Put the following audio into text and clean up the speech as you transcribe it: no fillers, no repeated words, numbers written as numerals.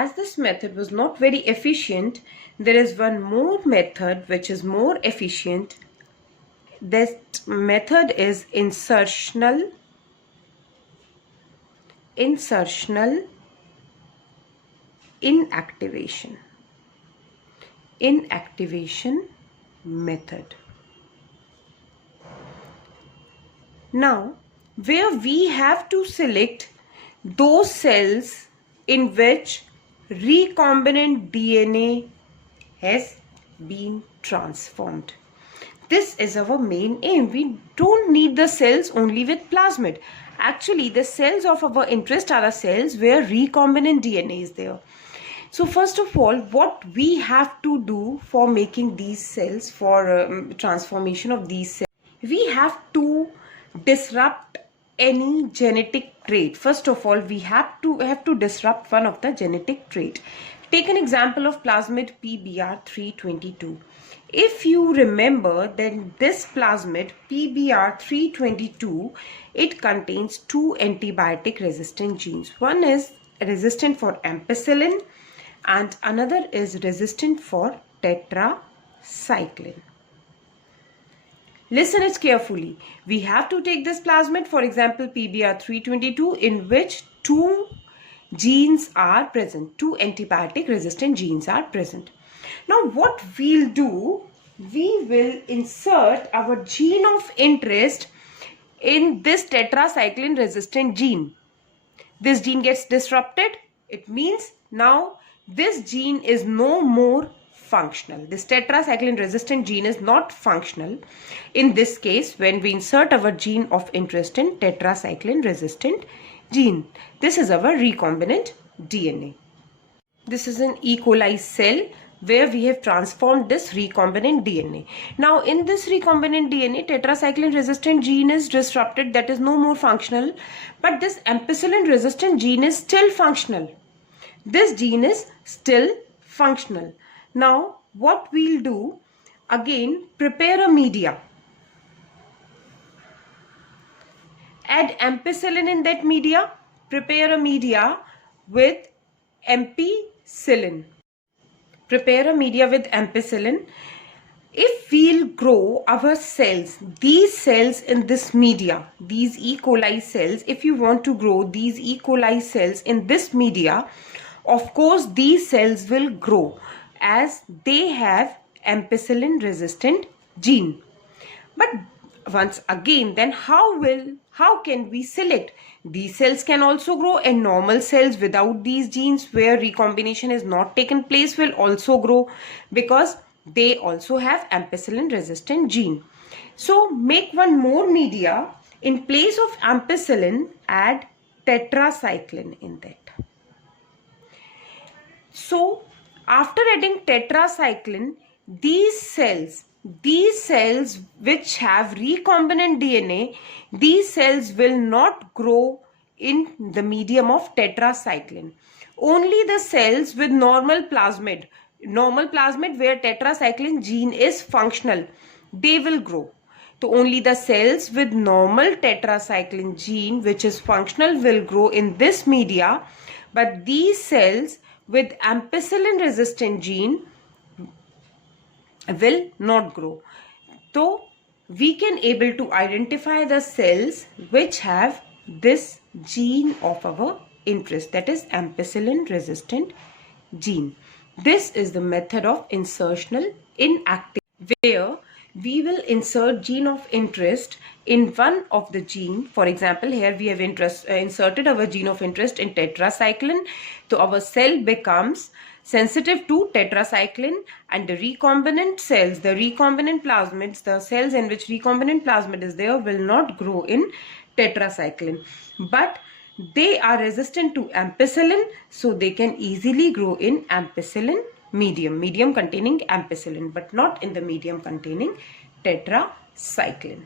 as this method was not very efficient, there is one more method which is more efficient. That method is insertional inactivation method. Now, where we have to select those cells in which recombinant DNA has been transformed. This is our main aim. We don't need the cells only with plasmid. Actually, the cells of our interest are the cells where recombinant DNA is there. So first of all, what we have to do for making these cells, for transformation of these cells, we have to disrupt any genetic trait. First of all, we have to disrupt one of the genetic trait. Take an example of plasmid PBr322. If you remember, then this plasmid PBr322, it contains two antibiotic resistant genes. One is resistant for ampicillin and another is resistant for tetracycline. Listen it carefully. We have to take this plasmid, for example PBr322, in which two genes are present, two antibiotic resistant genes are present. Now what we'll do, we will insert our gene of interest in this tetracycline resistant gene. This gene gets disrupted. It means now this gene is no more functional. This tetracycline resistant gene is not functional in this case when we insert our gene of interest in tetracycline resistant gene. This is our recombinant DNA. This is an E. coli cell where we have transformed this recombinant DNA. Now in this recombinant DNA, tetracycline resistant gene is disrupted, that is no more functional, but this ampicillin resistant gene is still functional. This gene is still functional. Now what we'll do, again prepare a media. Add ampicillin in that media. Prepare a media with ampicillin. Prepare a media with ampicillin. If we'll grow our cells, these cells in this media, these E. coli cells, if you want to grow these E. coli cells in this media, of course these cells will grow as they have ampicillin resistant gene. But once again, then how can we select? These cells can also grow, and normal cells without these genes where recombination is not taken place will also grow because they also have ampicillin resistant gene. So make one more media. In place of ampicillin, add tetracycline in that. So after adding tetracycline, these cells which have recombinant DNA, these cells will not grow in the medium of tetracycline. Only the cells with normal plasmid where tetracycline gene is functional, they will grow. So only the cells with normal tetracycline gene which is functional will grow in this media, but these cells with ampicillin resistant gene will not grow. So we can able to identify the cells which have this gene of our interest, that is ampicillin resistant gene. This is the method of insertional inactivation, where we will insert gene of interest in one of the gene. For example, here we have inserted our gene of interest in tetracycline. So our cell becomes sensitive to tetracycline, and the recombinant cells, the recombinant plasmids, the cells in which recombinant plasmid is there will not grow in tetracycline, but they are resistant to ampicillin, so they can easily grow in ampicillin medium containing ampicillin, but not in the medium containing tetracycline.